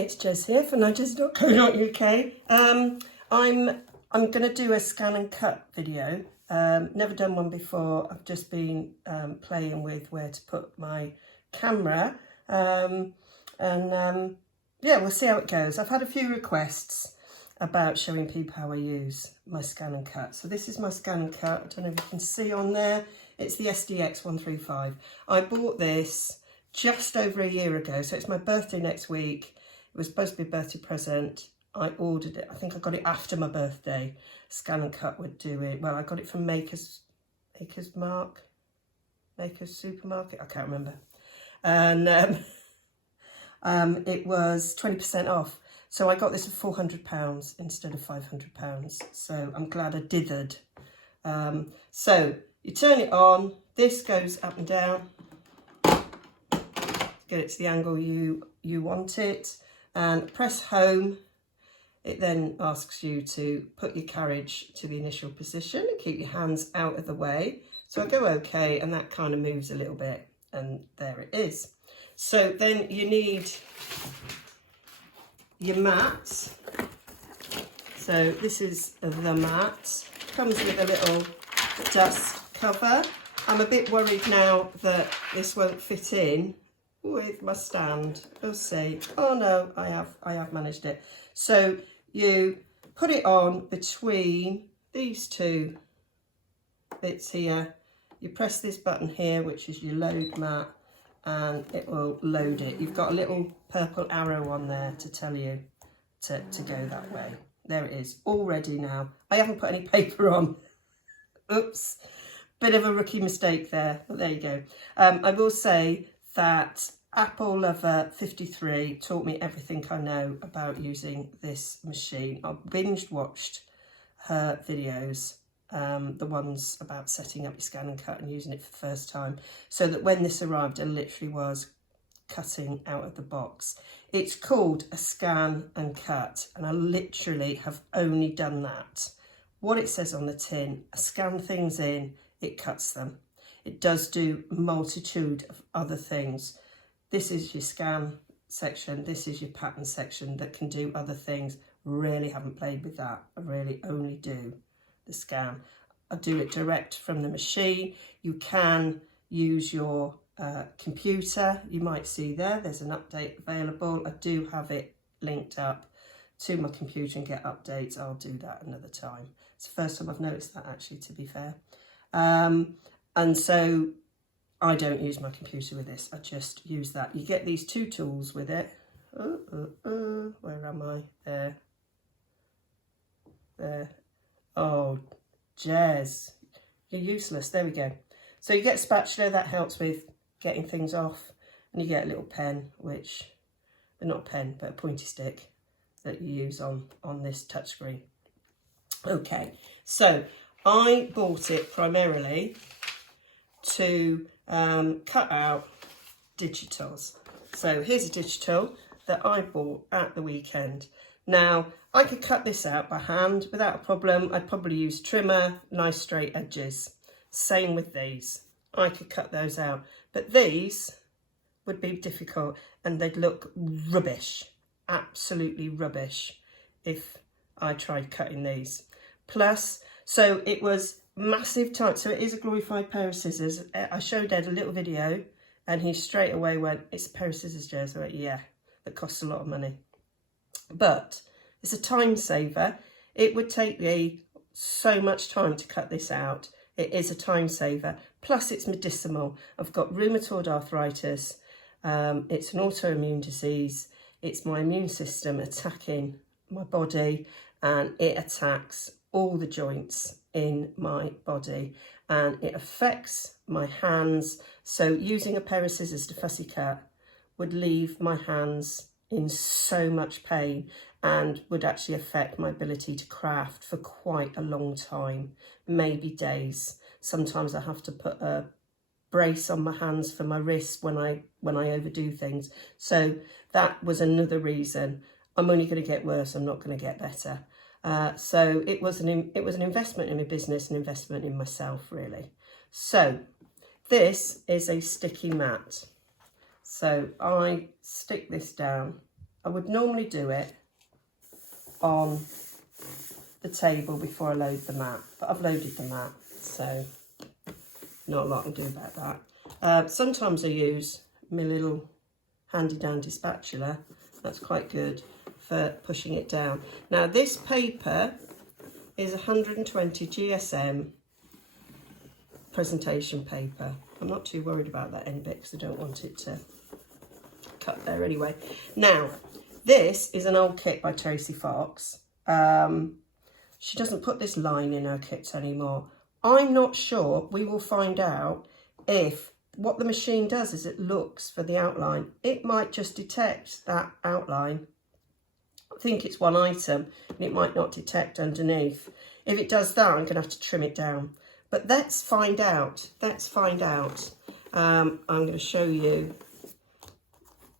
it's Jez here for nigezza.co.uk. I'm going to do a scan and cut video. Never done one before. I've just been playing with where to put my camera. Yeah, we'll see how it goes. I've had a few requests about showing people how I use my scan and cut. So this is my scan and cut. I don't know if you can see on there. It's the SDX 135. I bought this just over a year ago, so it's my birthday next week. It was supposed to be a birthday present. I ordered it. I think I got it after my birthday. Scan and cut would do it. Well, I got it from Maker's Supermarket. I can't remember. And it was 20% off. So I got this for £400 instead of £500. So I'm glad I dithered. So you turn it on. This goes up and down. Get it to the angle you want it, and press home. It then asks you to put your carriage to the initial position and keep your hands out of the way. So I go OK, and that kind of moves a little bit, and there it is. So then you need your mat. So this is the mat. Comes with a little dust cover. I'm a bit worried now that this won't fit in with my stand. We'll see. Oh no, I have managed it. So you put it on between these two bits here. You press this button here, which is your load mat, and it will load it. You've got a little purple arrow on there to tell you to go that way. There it is, all ready now. I haven't put any paper on. Oops, bit of a rookie mistake there, but there you go. I will say that Apple Lover 53 taught me everything I know about using this machine. I binge watched her videos, the ones about setting up your scan and cut and using it for the first time, so that when this arrived, I literally was cutting out of the box. It's called a scan and cut, and I literally have only done that. What it says on the tin, I scan things in, it cuts them. It does do a multitude of other things. This is your scan section. This is your pattern section that can do other things. Really haven't played with that. I really only do the scan. I do it direct from the machine. You can use your computer. You might see there's an update available. I do have it linked up to my computer and get updates. I'll do that another time. It's the first time I've noticed that, actually, to be fair. And so I don't use my computer with this. I just use that. You get these two tools with it. Where am I? There. Oh, Jez, you're useless. There we go. So you get a spatula. That helps with getting things off. And you get a little pen, which, not a pen, but a pointy stick that you use on this touchscreen. Okay, so I bought it primarily to cut out digitals. So here's a digital that I bought at the weekend. Now, I could cut this out by hand without a problem. I'd probably use trimmer, nice straight edges. Same with these. I could cut those out. But these would be difficult, and they'd look rubbish, absolutely rubbish, if I tried cutting these. Plus, so it was massive time. So it is a glorified pair of scissors. I showed Ed a little video, and he straight away went, "It's a pair of scissors, Jez." I went, "Yeah, that costs a lot of money." But it's a time saver. It would take me so much time to cut this out. It is a time saver. Plus, it's medicinal. I've got rheumatoid arthritis. It's an autoimmune disease. It's my immune system attacking my body, and it attacks all the joints in my body, and it affects my hands. So using a pair of scissors to fussy cut would leave my hands in so much pain and would actually affect my ability to craft for quite a long time, maybe days. Sometimes I have to put a brace on my hands for my wrists when I overdo things. So that was another reason. I'm only going to get worse. I'm not going to get better. So it was an investment in my business, an investment in myself, really. So this is a sticky mat. So I stick this down I would normally do it on the table before I load the mat, but I've loaded the mat, so not a lot I can do about that. Sometimes I use my little handy dandy spatula. That's quite good for pushing it down. Now this paper is 120 GSM presentation paper. I'm not too worried about that end bit because I don't want it to cut there anyway. Now this is an old kit by Tracy Fox. She doesn't put this line in her kits anymore. I'm not sure. We will find out if what the machine does is it looks for the outline. It might just detect that outline. I think it's one item and it might not detect underneath. If it does that, I'm going to have to trim it down. But let's find out. Let's find out. I'm going to show you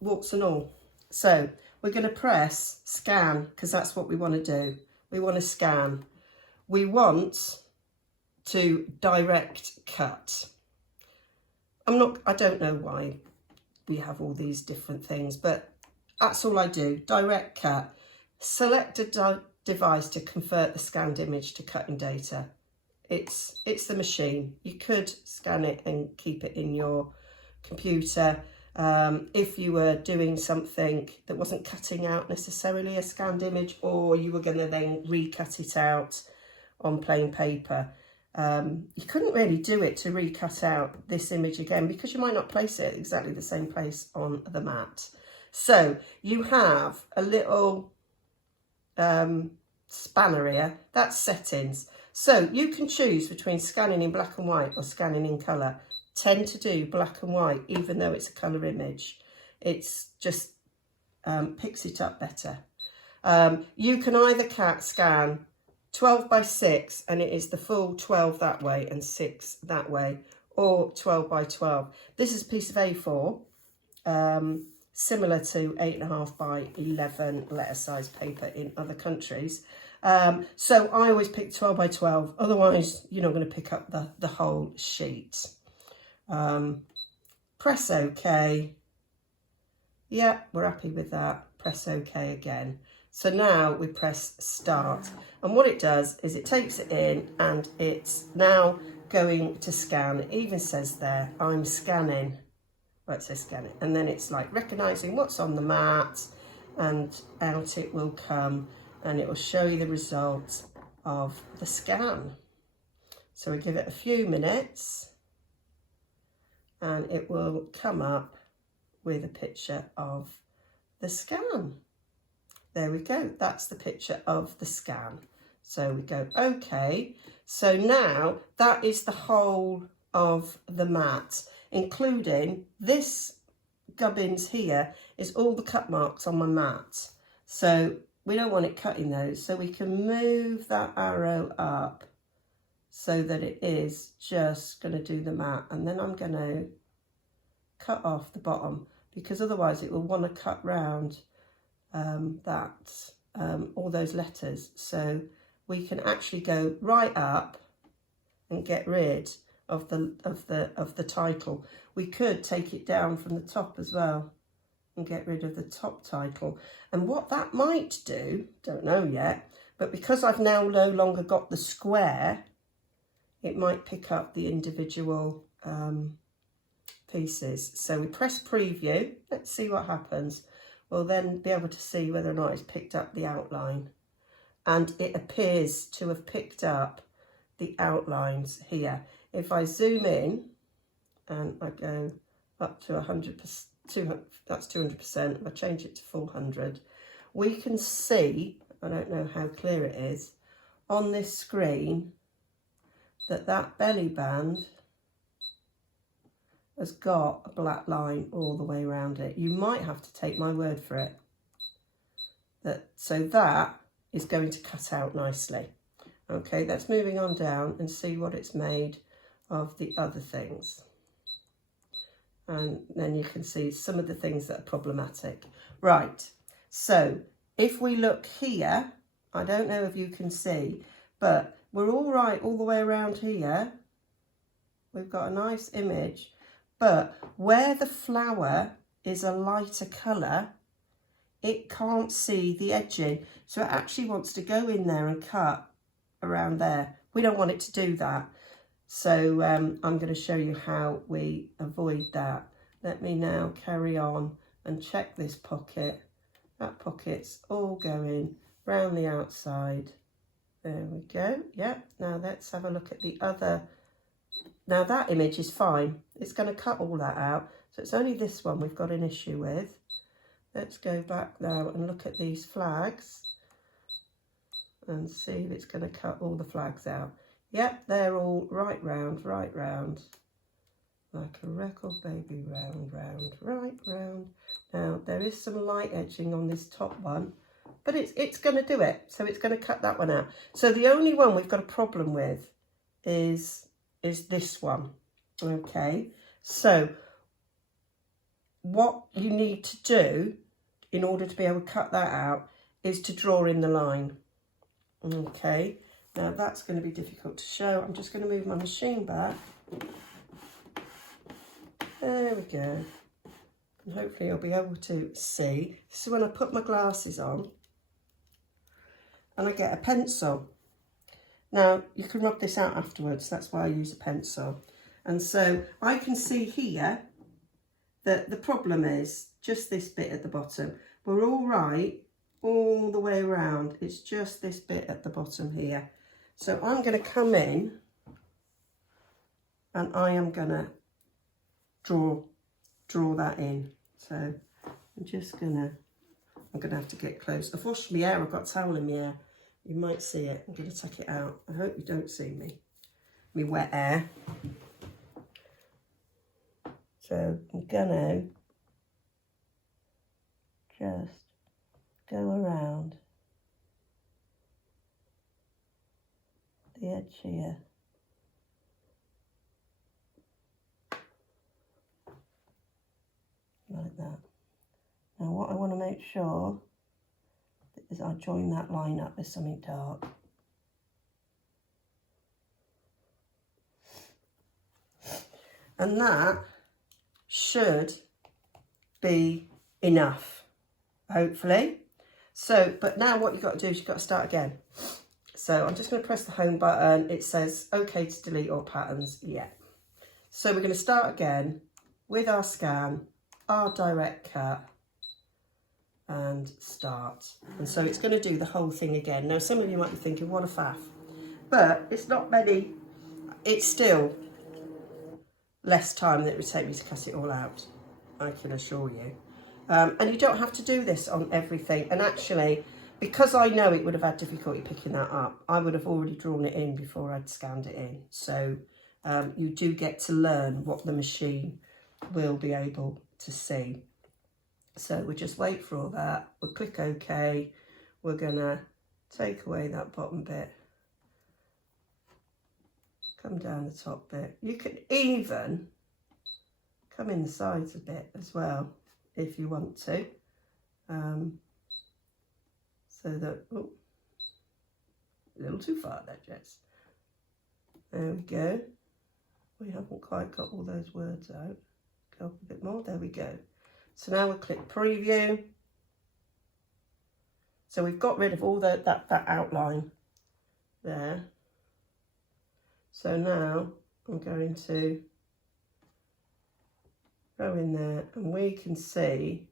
warts and all. So we're going to press scan because that's what we want to do. We want to scan. We want to direct cut. I don't know why we have all these different things, but that's all I do. Direct cut. Select a device to convert the scanned image to cutting data. It's the machine. You could scan it and keep it in your computer. If you were doing something that wasn't cutting out necessarily a scanned image, or you were going to then recut it out on plain paper, you couldn't really do it to recut out this image again because you might not place it exactly the same place on the mat. So you have a little spanner here, that's settings. So you can choose between scanning in black and white or scanning in colour. Tend to do black and white even though it's a colour image. It's just picks it up better. You can either scan 12 by 6 and it is the full 12 that way and 6 that way, or 12 by 12. This is a piece of A4, similar to 8.5 by 11 letter size paper in other countries. So I always pick 12 by 12, otherwise you're not going to pick up the whole sheet. Press OK. Yeah, we're happy with that. Press OK again. So now we press start, and what it does is it takes it in and it's now going to scan. It even says there, I'm scanning. Well, it says scanning, and then it's like recognising what's on the mat, and out it will come and it will show you the result of the scan. So we give it a few minutes and it will come up with a picture of the scan. There we go, that's the picture of the scan. So we go OK. So now that is the whole of the mat, including this gubbins here is all the cut marks on my mat. So we don't want it cutting those, so we can move that arrow up so that it is just going to do the mat, and then I'm going to cut off the bottom because otherwise it will want to cut round all those letters. So we can actually go right up and get rid of the title. We could take it down from the top as well and get rid of the top title. And what that might do, don't know yet, but because I've now no longer got the square, it might pick up the individual pieces. So we press preview. Let's see what happens. We'll then be able to see whether or not it's picked up the outline. And it appears to have picked up the outlines here. If I zoom in and I go up to 100%, that's 200%, if I change it to 400, we can see, I don't know how clear it is, on this screen that that belly band has got a black line all the way around it. You might have to take my word for it. So that is going to cut out nicely. Okay, that's moving on down and see what it's made of the other things. And then you can see some of the things that are problematic. Right, so if we look here, I don't know if you can see, but we're all right all the way around here. We've got a nice image, but where the flower is a lighter colour, it can't see the edging. So it actually wants to go in there and cut around there. We don't want it to do that. So I'm going to show you how we avoid that. Let me now carry on and check this pocket. That pocket's all going round the outside. There we go. Yeah, now let's have a look at the other. Now that image is fine. It's going to cut all that out. So it's only this one we've got an issue with. Let's go back now and look at these flags and see if it's going to cut all the flags out. Yep, they're all right round, like a record baby, round, right round. Now there is some light edging on this top one, but it's going to do it. So it's going to cut that one out. So the only one we've got a problem with is this one. Okay, so what you need to do in order to be able to cut that out is to draw in the line. Okay, now that's going to be difficult to show. I'm just going to move my machine back. There we go. And hopefully you'll be able to see. This is when I put my glasses on and I get a pencil. Now you can rub this out afterwards. That's why I use a pencil. And so I can see here that the problem is just this bit at the bottom. We're all right all the way around. It's just this bit at the bottom here. So I'm going to come in and I am going to draw that in. So I'm going to have to get close. I've washed my hair. I've got a towel in my hair. You might see it. I'm going to take it out. I hope you don't see me wet hair. So I'm gonna just go around the edge here. Like that. Now what I want to make sure is I join that line up with something dark. And that should be enough, hopefully. So, but now what you've got to do is you've got to start again. So I'm just going to press the home button. It says, okay to delete all patterns. Yeah. So we're going to start again with our scan, our direct cut, and start. And so it's going to do the whole thing again. Now, some of you might be thinking, what a faff. But it's not many. It's still less time than it would take me to cut it all out, I can assure you. And you don't have to do this on everything. And actually, because I know it would have had difficulty picking that up, I would have already drawn it in before I'd scanned it in. So you do get to learn what the machine will be able to see. So we'll just wait for all that. We'll click OK. We're going to take away that bottom bit. Come down the top bit. You can even come in the sides a bit as well if you want to. So that, oh, a little too far there, Jess. There we go. We haven't quite got all those words out. Go up a bit more. There we go. So now we'll click preview. So we've got rid of all that outline there. So now I'm going to go in there and we can see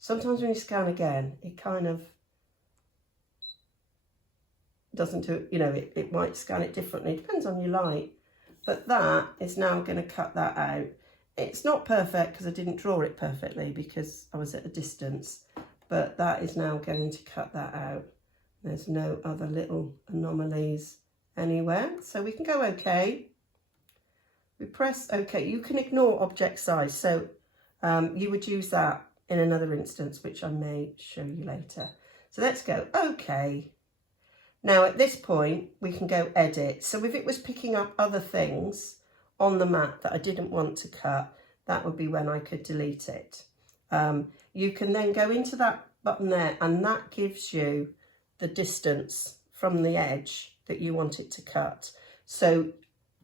sometimes when you scan again, it kind of doesn't do, you know, it might scan it differently. It depends on your light. But that is now going to cut that out. It's not perfect because I didn't draw it perfectly because I was at a distance. But that is now going to cut that out. There's no other little anomalies anywhere. So we can go OK. We press OK. You can ignore object size. So you would use that in another instance, which I may show you later. So let's go OK. Now at this point, we can go edit. So if it was picking up other things on the map that I didn't want to cut, that would be when I could delete it. You can then go into that button there and that gives you the distance from the edge that you want it to cut. So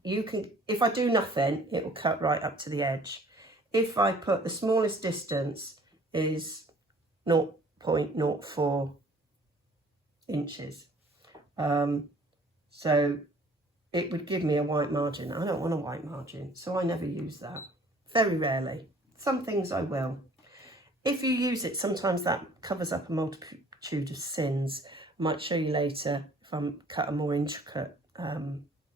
you can, if I do nothing, it will cut right up to the edge. if I put the smallest distance is 0.04 inches. So it would give me a white margin. I don't want a white margin, so I never use that. Very rarely. Some things I will. If you use it, sometimes that covers up a multitude of sins. I might show you later if I cut a more intricate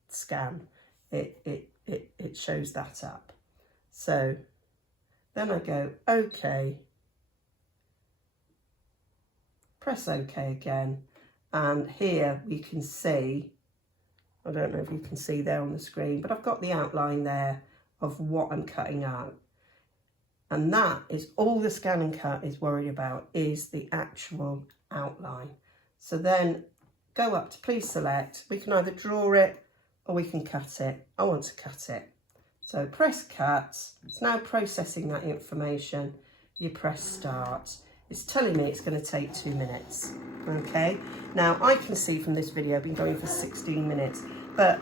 scan. It shows that up. So then I go OK, press OK again, and here we can see, I don't know if you can see there on the screen, but I've got the outline there of what I'm cutting out. And that is all the scan and cut is worried about, is the actual outline. So then go up to please select. We can either draw it or we can cut it. I want to cut it. So press cut. It's now processing that information. You press start. It's telling me it's going to take 2 minutes. Okay. Now I can see from this video I've been going for 16 minutes, but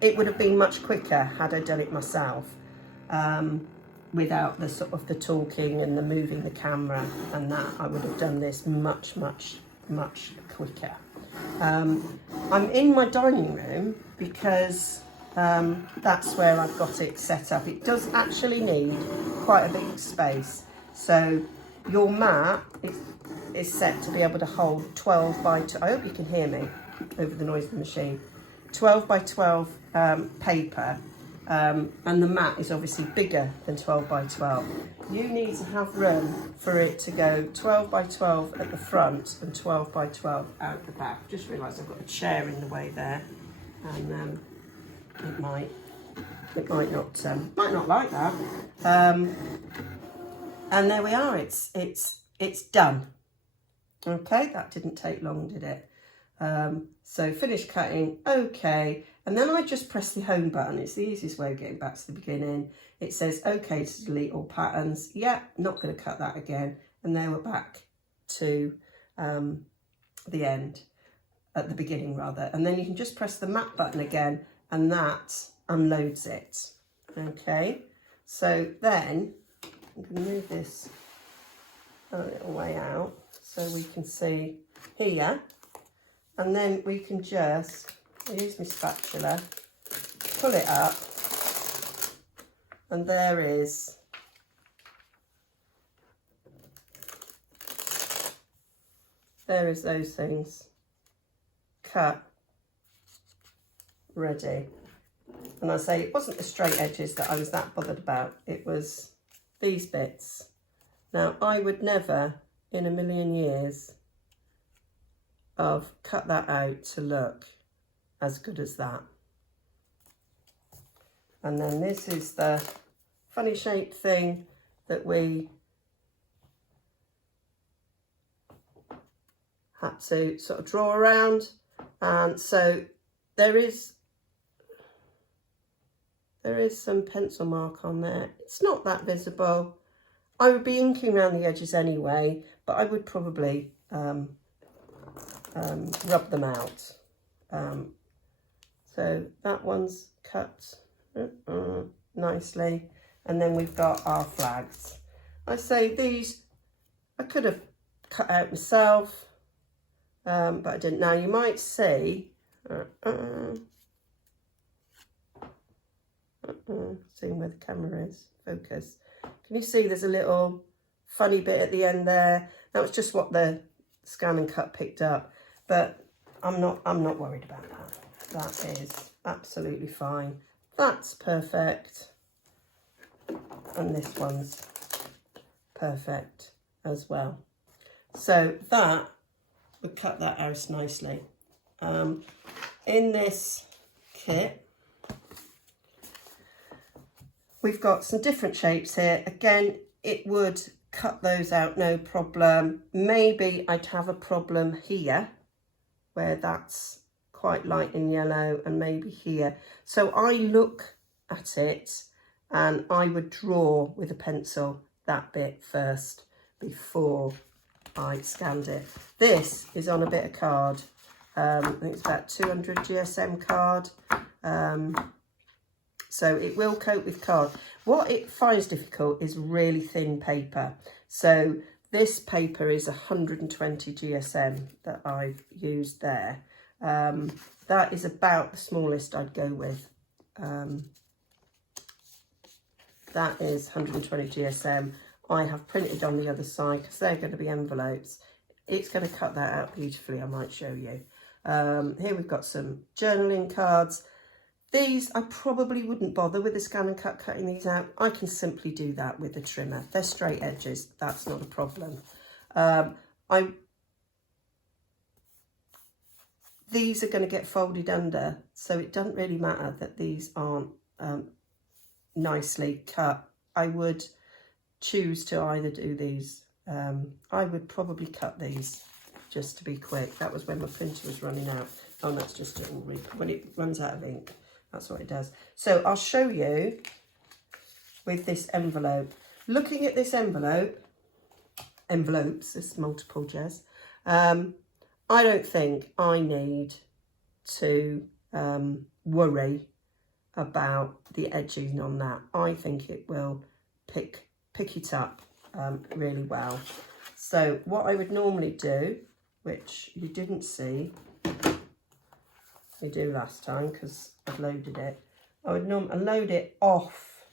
it would have been much quicker had I done it myself. Without the sort of the talking and the moving the camera and that, I would have done this much quicker. I'm in my dining room because that's where I've got it set up. It does actually need quite a big space. So your mat is set to be able to hold 12 by 2. I hope you can hear me over the noise of the machine. 12 by 12 paper. And the mat is obviously bigger than 12 by 12. You need to have room for it to go 12 by 12 at the front and 12 by 12 out the back. Just realised I've got a chair in the way there, and it might not like that. And there we are. It's done. Okay, that didn't take long, did it? So finish cutting. Okay. And then I just press the home button. It's the easiest way of getting back to the beginning. It says, OK to delete all patterns. Yeah, not going to cut that again. And there we're back to the end, at the beginning rather. And then you can just press the map button again, and that unloads it. OK, so then I'm going to move this a little way out so we can see here. And then we can just use my spatula, pull it up, and there is those things cut, ready. And I say it wasn't the straight edges that I was that bothered about, it was these bits. Now I would never in a million years have cut that out to look as good as that. And then this is the funny shaped thing that we had to sort of draw around, and so there is some pencil mark on there. It's not that visible. I would be inking around the edges anyway, but I would probably rub them out. So that one's cut nicely. And then we've got our flags. I say these, I could have cut out myself, but I didn't. Now you might see, seeing where the camera is, focus. Can you see there's a little funny bit at the end there? That was just what the scan and cut picked up, but I'm not worried about that. That is absolutely fine. That's perfect. And this one's perfect as well. So that would cut that out nicely. In this kit, we've got some different shapes here. Again, it would cut those out, no problem. Maybe I'd have a problem here where that's quite light in yellow, and maybe here. So I look at it and I would draw with a pencil that bit first before I scanned it. This is on a bit of card. I think it's about 200 GSM card. So it will coat with card. What it finds difficult is really thin paper. So this paper is 120 GSM that I've used there. That is about the smallest I'd go with. That is 120 GSM. I have printed on the other side because they're going to be envelopes. It's going to cut that out beautifully. I might show you. Here we've got some journaling cards. These, I probably wouldn't bother with the scan and cut cutting these out. I can simply do that with a trimmer. They're straight edges. That's not a problem. These are going to get folded under, so it doesn't really matter that these aren't nicely cut. I would choose to either do these. I would probably cut these just to be quick. That was when my printer was running out. Oh, that's just it all when it runs out of ink. That's what it does. So I'll show you with this envelope. Looking at this envelopes, there's multiple, Jez. I don't think I need to worry about the edging on that. I think it will pick it up really well. So what I would normally do, which you didn't see, we do last time because I've loaded it. I would normally load it off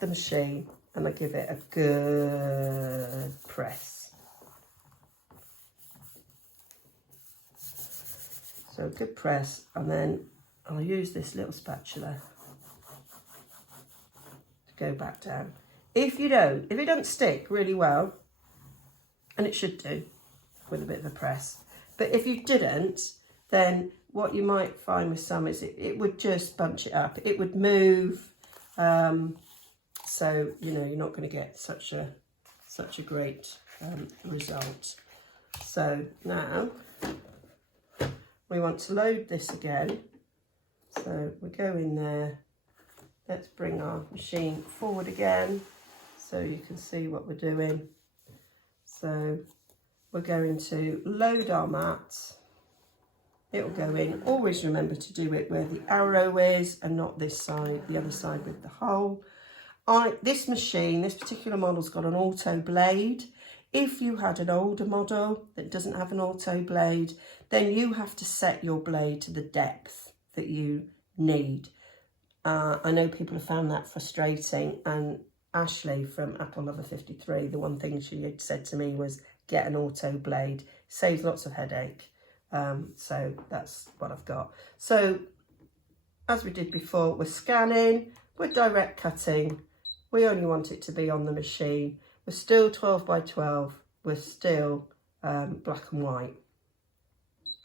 the machine and I give it a good press. So a good press, and then I'll use this little spatula to go back down. If it doesn't stick really well, and it should do with a bit of a press, but if you didn't, then what you might find with some is it would just bunch it up. It would move. So, you know, you're not going to get such a great result. So now we want to load this again. So we go in there. Let's bring our machine forward again so you can see what we're doing. So we're going to load our mats. It'll go in. Always remember to do it where the arrow is and not this side, the other side with the hole. This particular model's got an auto blade. If you had an older model that doesn't have an auto blade, then you have to set your blade to the depth that you need. I know people have found that frustrating, and Ashley from Apple Lover 53, the one thing she had said to me was get an auto blade. Saves lots of headache. So that's what I've got. So as we did before, we're scanning, we're direct cutting. We only want it to be on the machine. We're still 12 by 12. We're still black and white.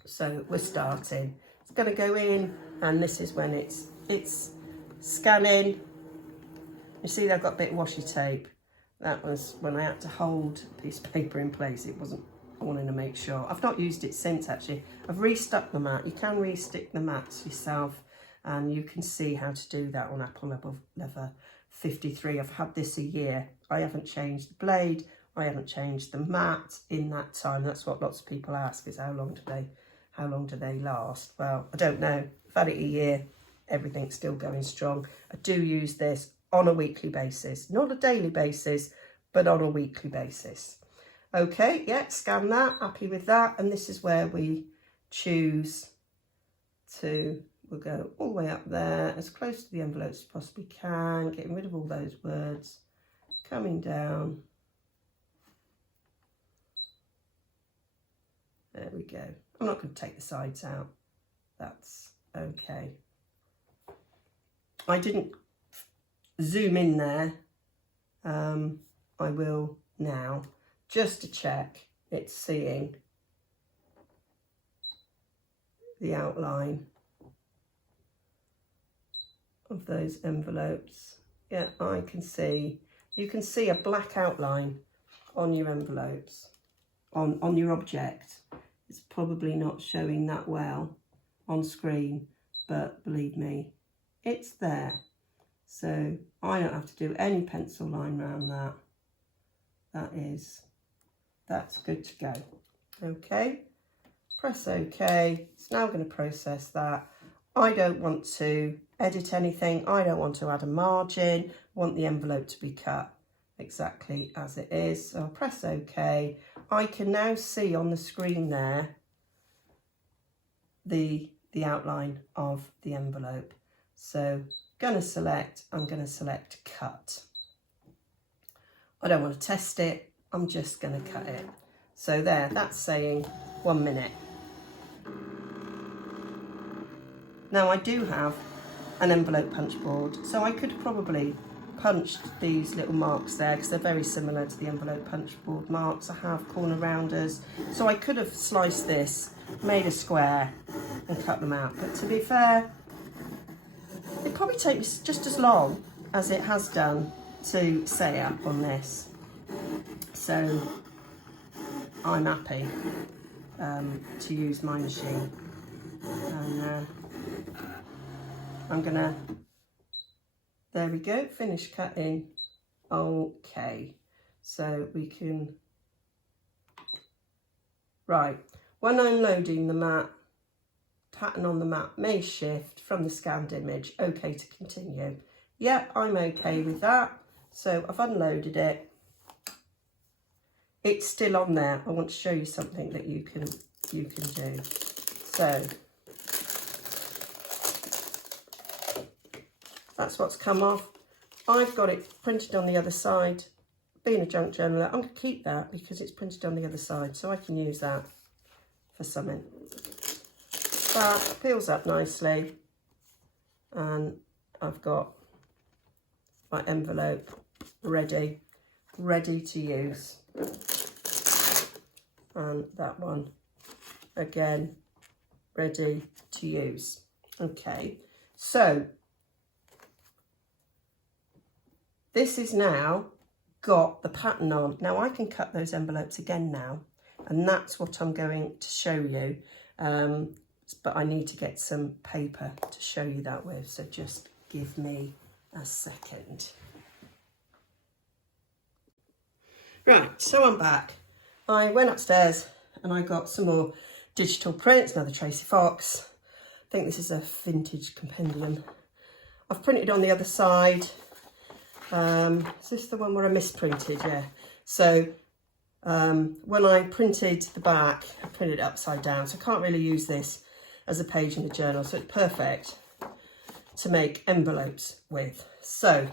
So we're starting. It's going to go in, and this is when it's scanning. You see, I've got a bit of washi tape. That was when I had to hold a piece of paper in place. It wasn't, I wanted to make sure. I've not used it since, actually. I've restuck the mat. You can restick the mats yourself, and you can see how to do that on Apple Lover 53. I've had this a year. I haven't changed the blade. I haven't changed the mat in that time. That's what lots of people ask, is how long do they last? Well, I don't know. I've had it a year. Everything's still going strong. I do use this on a weekly basis, not a daily basis, but on a weekly basis. Okay, yeah, scan that, happy with that. And this is where we choose to, we'll go all the way up there, as close to the envelope as possibly can, getting rid of all those words, coming down. There we go. I'm not going to take the sides out. That's okay. I didn't zoom in there. I will now, just to check it's seeing the outline of those envelopes. Yeah, I can see, you can see a black outline on your envelopes, on your object. It's probably not showing that well on screen, but believe me, it's there. So I don't have to do any pencil line around that. That's good to go. Okay, press OK. It's now going to process that. I don't want to edit anything. I don't want to add a margin. I want the envelope to be cut exactly as it is. So I'll press OK. I can now see on the screen there the outline of the envelope. So I'm going to select cut. I don't want to test it. I'm just going to cut it. So there, that's saying 1 minute. Now I do have an envelope punch board, so I could probably punched these little marks there because they're very similar to the envelope punch board marks. I have corner rounders, so I could have sliced this, made a square and cut them out. But to be fair, it probably takes just as long as it has done to set up on this. So I'm happy to use my machine, and I'm gonna, there we go, finish cutting. Okay, so we can, right, when I'm loading the mat, pattern on the mat may shift from the scanned image. Okay to continue. Yep, I'm okay with that. So I've unloaded it. It's still on there. I want to show you something that you can do. So that's what's come off. I've got it printed on the other side. Being a junk journaler, I'm going to keep that because it's printed on the other side, so I can use that for something. That peels up nicely, and I've got my envelope ready to use. And that one, again, ready to use. Okay, so this is now got the pattern on. Now I can cut those envelopes again now, and that's what I'm going to show you. But I need to get some paper to show you that with, so just give me a second. Right, so I'm back. I went upstairs and I got some more digital prints, another Tracy Fox. I think this is a vintage compendium. I've printed on the other side. Is this the one where I misprinted? Yeah. So when I printed the back, I printed it upside down, so I can't really use this as a page in the journal, so it's perfect to make envelopes with. So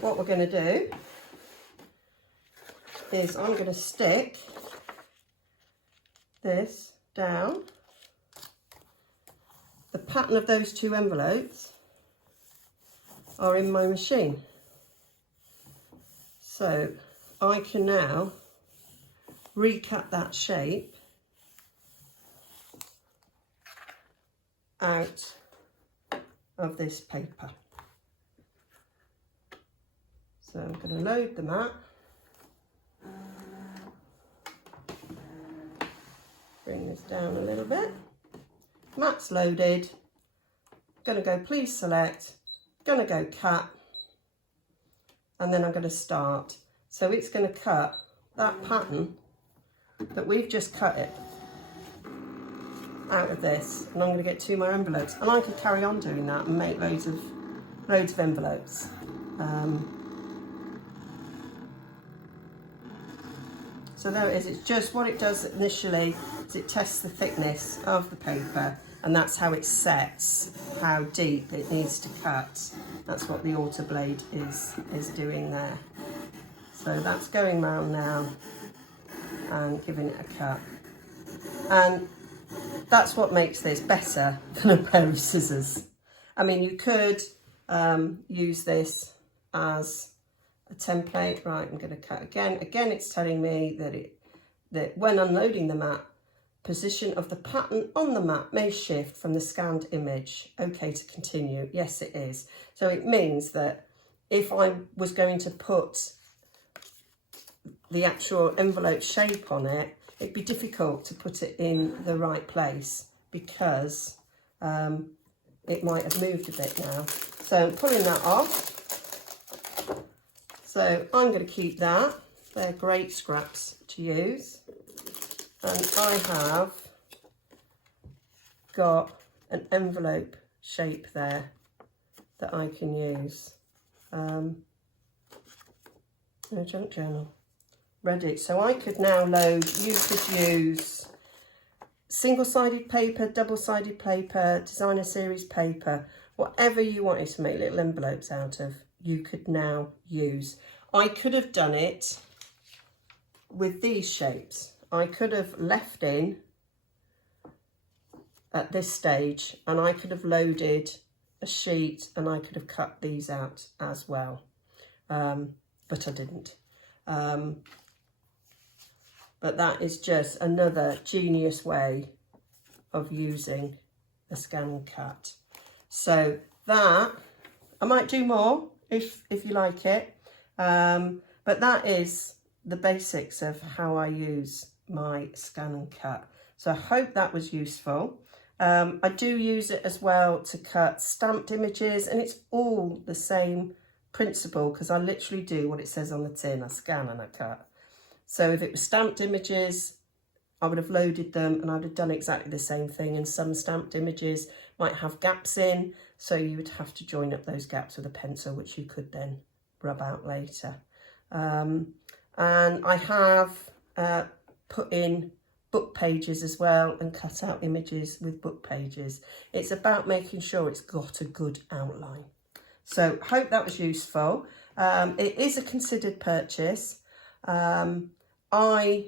what we're going to do is I'm going to stick this down. The pattern of those two envelopes are in my machine, so I can now recut that shape out of this paper. So I'm going to load the mat, bring this down a little bit. Mat's loaded. Going to go please select, going to go cut, and then I'm going to start. So it's going to cut that pattern that we've just cut it out of this, and I'm going to get 2 more envelopes, and I could carry on doing that and make loads of envelopes. So there it is. It's just what it does initially is it tests the thickness of the paper, and that's how it sets how deep it needs to cut. That's what the auto blade is doing there. So that's going round now and giving it a cut. And that's what makes this better than a pair of scissors. I mean, you could use this as a template. Right, I'm going to cut again. Again, it's telling me that when unloading the mat, position of the pattern on the mat may shift from the scanned image. Okay to continue. Yes, it is. So it means that if I was going to put the actual envelope shape on it, it'd be difficult to put it in the right place because it might have moved a bit now. So I'm pulling that off. So I'm going to keep that. They're great scraps to use. And I have got an envelope shape there that I can use. No junk journal. Ready. So I could now load, you could use single-sided paper, double-sided paper, designer series paper, whatever you wanted to make little envelopes out of, you could now use. I could have done it with these shapes. I could have left in at this stage and I could have loaded a sheet and I could have cut these out as well, but I didn't. But that is just another genius way of using a scan and cut. So that, I might do more if you like it, but that is the basics of how I use my scan and cut. So I hope that was useful. I do use it as well to cut stamped images, and it's all the same principle because I literally do what it says on the tin. I scan and I cut. So if it was stamped images, I would have loaded them and I would have done exactly the same thing. And some stamped images might have gaps in, so you would have to join up those gaps with a pencil, which you could then rub out later. And I have put in book pages as well and cut out images with book pages. It's about making sure it's got a good outline. So hope that was useful. It is a considered purchase. I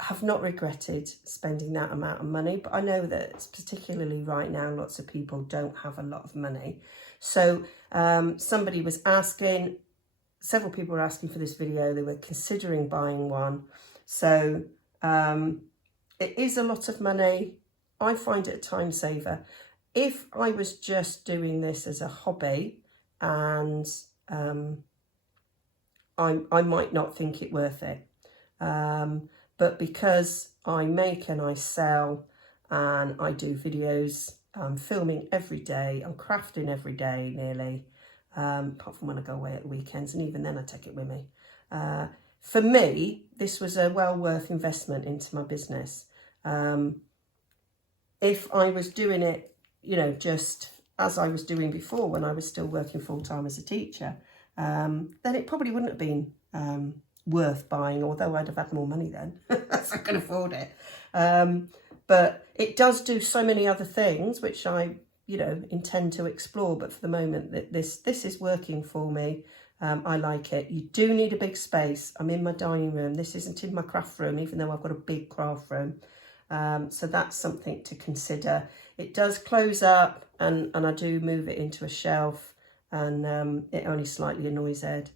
have not regretted spending that amount of money, but I know that particularly right now, lots of people don't have a lot of money. So somebody was asking, several people were asking for this video, they were considering buying one. So it is a lot of money. I find it a time saver. If I was just doing this as a hobby and I might not think it worth it. But because I make and I sell and I do videos, I'm filming every day, I'm crafting every day nearly, apart from when I go away at the weekends, and even then I take it with me. For me, this was a well worth investment into my business. If I was doing it, you know, just as I was doing before when I was still working full-time as a teacher, then it probably wouldn't have been worth buying, although I'd have had more money then, so I can afford it. But it does do so many other things, which I, you know, intend to explore. But for the moment, this is working for me. I like it. You do need a big space. I'm in my dining room. This isn't in my craft room, even though I've got a big craft room. So that's something to consider. It does close up, and I do move it into a shelf, and it only slightly annoys Ed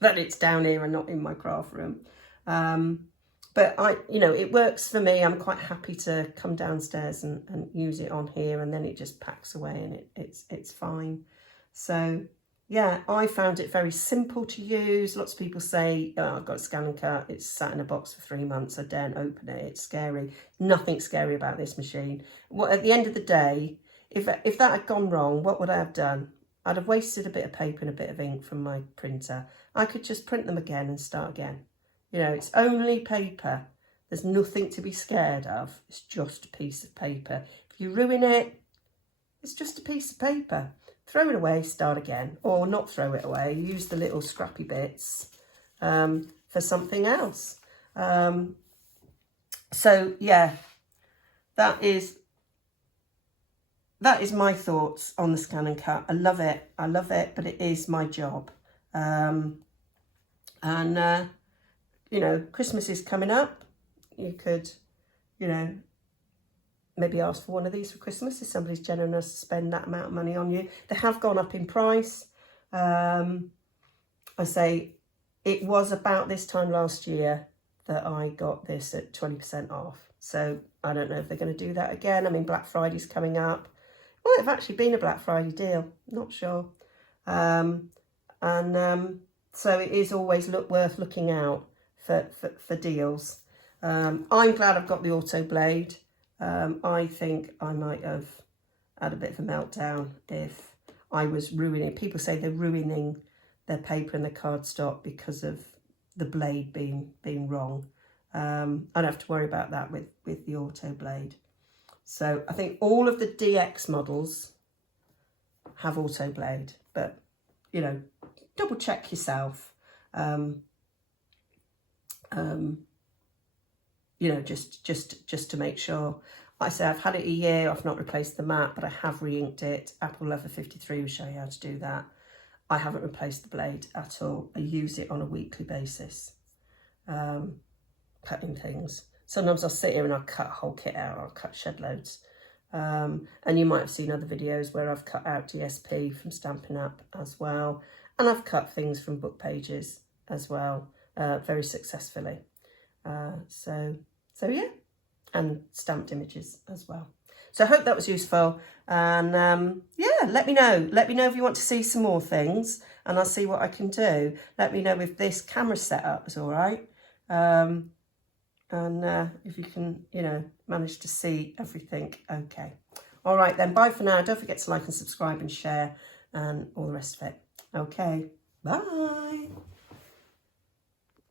that it's down here and not in my craft room. But you know, it works for me. I'm quite happy to come downstairs and use it on here, and then it just packs away and it's fine. So yeah, I found it very simple to use. Lots of people say, oh, I've got a scan and cut. It's sat in a box for 3 months. I daren't open it. It's scary. Nothing scary about this machine. Well, at the end of the day, if that had gone wrong, what would I have done? I'd have wasted a bit of paper and a bit of ink from my printer. I could just print them again and start again. You know, it's only paper. There's nothing to be scared of. It's just a piece of paper. If you ruin it, it's just a piece of paper. Throw it away, start again. Or not throw it away. Use the little scrappy bits for something else. So, yeah, that is my thoughts on the scan and cut. I love it, but it is my job. You know, Christmas is coming up. You could, you know, maybe ask for one of these for Christmas if somebody's generous enough to spend that amount of money on you. They have gone up in price. I say it was about this time last year that I got this at 20% off. So I don't know if they're going to do that again. I mean, Black Friday's coming up. Well, it's actually been a Black Friday deal. Not sure. So it is always worth looking out for deals. I'm glad I've got the auto blade. I think I might have had a bit of a meltdown if I was ruining. People say they're ruining their paper and their cardstock because of the blade being wrong. I don't have to worry about that with the auto blade. So I think all of the DX models have auto blade, but you know, double check yourself. You know, just to make sure. Like I say, I've had it a year, I've not replaced the mat, but I have re-inked it. Apple Leather 53 will show you how to do that. I haven't replaced the blade at all. I use it on a weekly basis, cutting things. Sometimes I'll sit here and I'll cut a whole kit out, I'll cut shed loads. And you might have seen other videos where I've cut out DSP from Stampin' Up as well. And I've cut things from book pages as well, very successfully. So yeah, and stamped images as well. So I hope that was useful. And yeah, let me know. Let me know if you want to see some more things, and I'll see what I can do. Let me know if this camera setup is all right. And if you can, you know, manage to see everything okay. All right then, bye for now. Don't forget to like and subscribe and share and all the rest of it. Okay, bye.